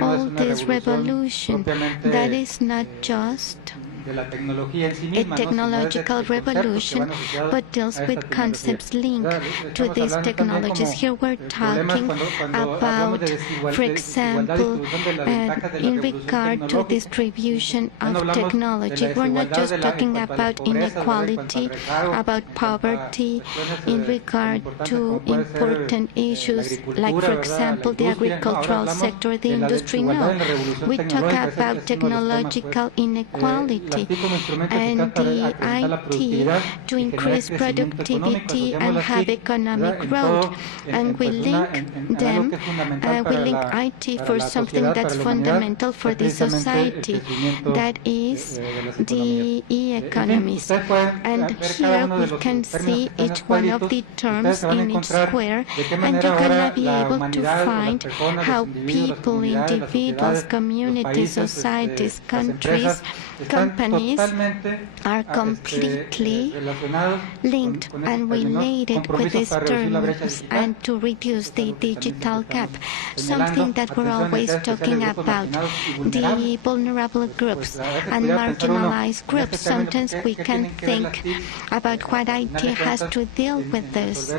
all this revolution that is not just a technological revolution, but deals with concepts linked to these technologies. Here we're talking about, for example, in regard to distribution of technology. We're not just talking about inequality, about poverty, in regard to important issues like, for example, the agricultural sector, the industry. No, we talk about technological inequality and the IT to increase productivity and have economic growth. And we link them, we link IT for something that's fundamental for the society, that is the e-economies. And here we can see each one of the terms in each square, and you're going to be able to find how people, individuals, communities, societies, countries, companies are completely linked and related with these terms, and to reduce the digital gap, something that we're always talking about, the vulnerable groups and marginalized groups. Sometimes we can think about what IT has to deal with this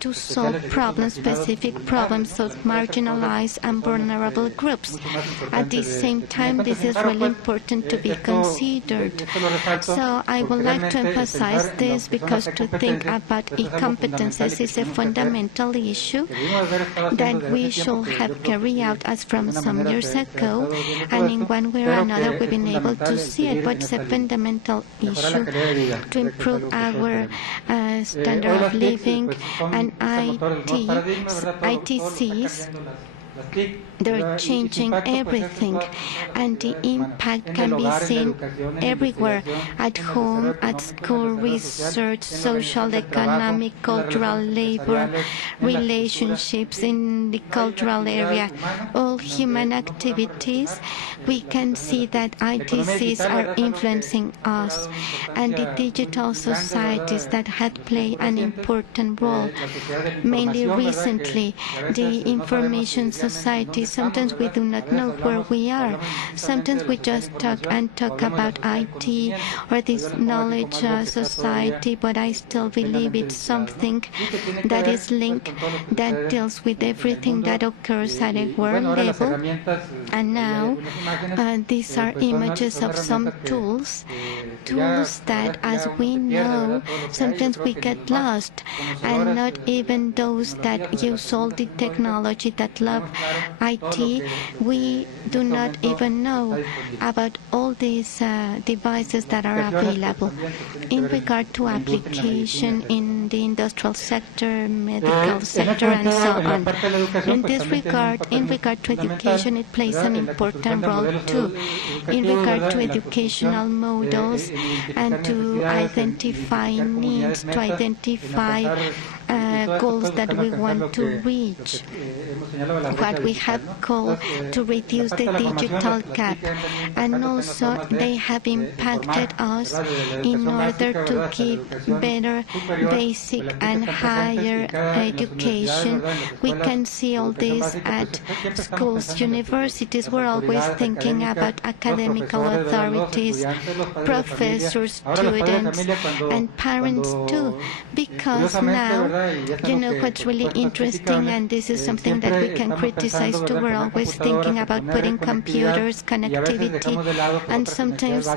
to solve problems, specific problems of marginalized and vulnerable groups. At the same time, this is really important to be considered. So I would like to emphasize this, because to think about e-competences is a fundamental issue that we should have carried out as from some years ago, and in one way or another we've been able to see it, but it's a fundamental issue to improve our standard of living, and ITCs, they're changing everything, and the impact can be seen everywhere, at home, at school, research, social, economic, cultural, labor, relationships in the cultural area, all human activities. We can see that ITCs are influencing us, and the digital societies that had played an important role, mainly recently, the information society. Sometimes we do not know where we are. Sometimes we just talk about IT or this knowledge society, but I still believe it's something that is linked, that deals with everything that occurs at a world level. And now these are images of some tools that, as we know, sometimes we get lost, and not even those that use all the technology, that love IT, we do not even know about all these devices that are available. In regard to application in the industrial sector, medical sector, and so on. In this regard, in regard to education, it plays an important role too. In regard to educational models and to identify needs, to identify goals that we want to reach, what we have called to reduce the digital gap. And also they have impacted us in order to give better basic and higher education. We can see all this at schools, universities. We're always thinking about academical authorities, professors, students, and parents too, because now, you know what's really interesting, and this is something that we can criticize too. We're always thinking about putting computers, connectivity, and sometimes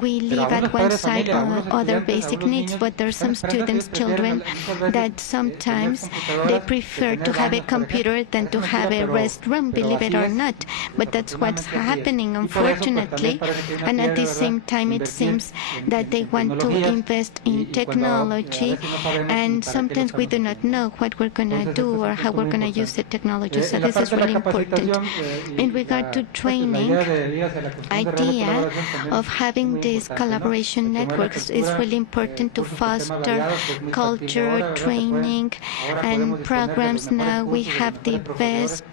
we leave at one side other basic needs, but there are some students, children, that sometimes they prefer to have a computer than to have a restroom, believe it or not. But that's what's happening, unfortunately. And at the same time, it seems that they want to invest in technology, and sometimes we do not know what we're going to do or how we're going to use the technology. So this is really important. In regard to training, idea of having these collaboration networks is really important to foster culture, training, and programs. Now we have the best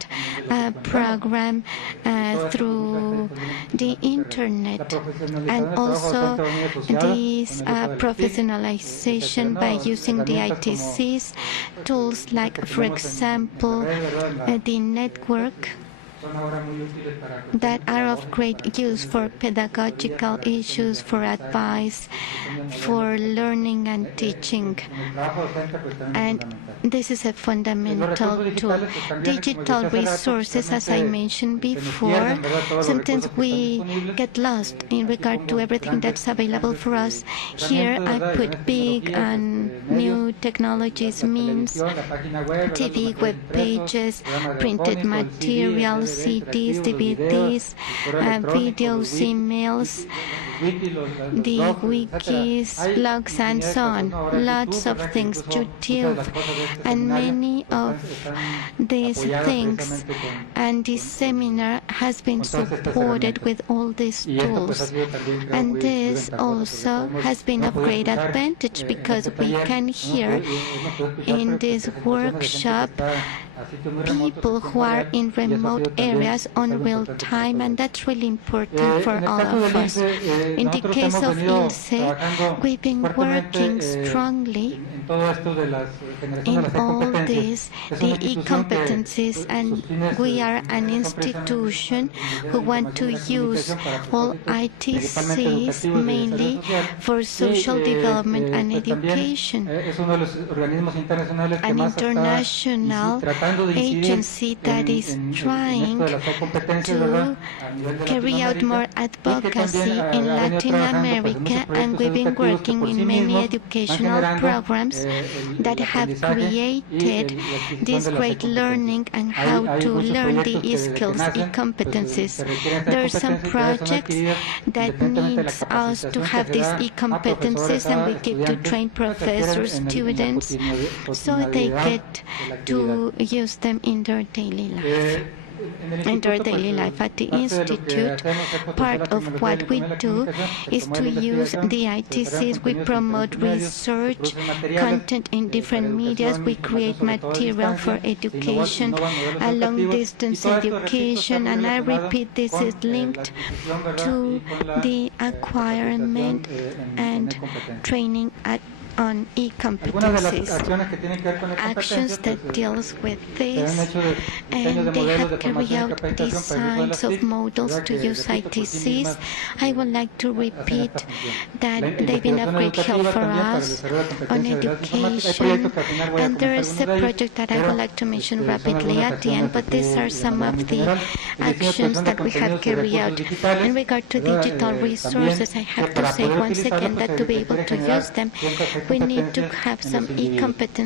program through the internet, and also this professionalization by using the ITCs, tools like, for example, the network that are of great use for pedagogical issues, for advice, for learning and teaching. And this is a fundamental tool. Digital resources, as I mentioned before, sometimes we get lost in regard to everything that's available for us. Here I put big and new technologies means TV, web pages, printed materials, CDs, DVDs, videos, emails, the wikis, blogs, and so on. Lots of things, YouTube, and many of these things. And this seminar has been supported with all these tools. And this also has been of great advantage because we can hear in this workshop people who are in remote areas on real time, and that's really important for all of us. In the case of ILSE, we've been working strongly in all this, the e-competencies, and we are an institution who want to use all ITCs mainly for social development and education. An international agency that is trying to carry out more advocacy in Latin America, and we've been working in many educational programs that have created this great learning and how to learn the e-skills, e-competencies. There are some projects that needs us to have these e-competencies, and we get to train professors, students, so they get to use them in their daily life. At the Institute, part of what we do is to use the ITCs. We promote research, content in different medias. We create material for education, long-distance education, and I repeat, this is linked to the acquirement and training on e-competencies, actions that deals with this, and they have carried out designs of models to use ITCs. I would like to repeat that they've been of great help for us on education, and there is a project that I would like to mention rapidly at the end, but these are some of the actions that we have carried out. In regard to digital resources, I have to say once again that to be able to use them, we need to have some e-competence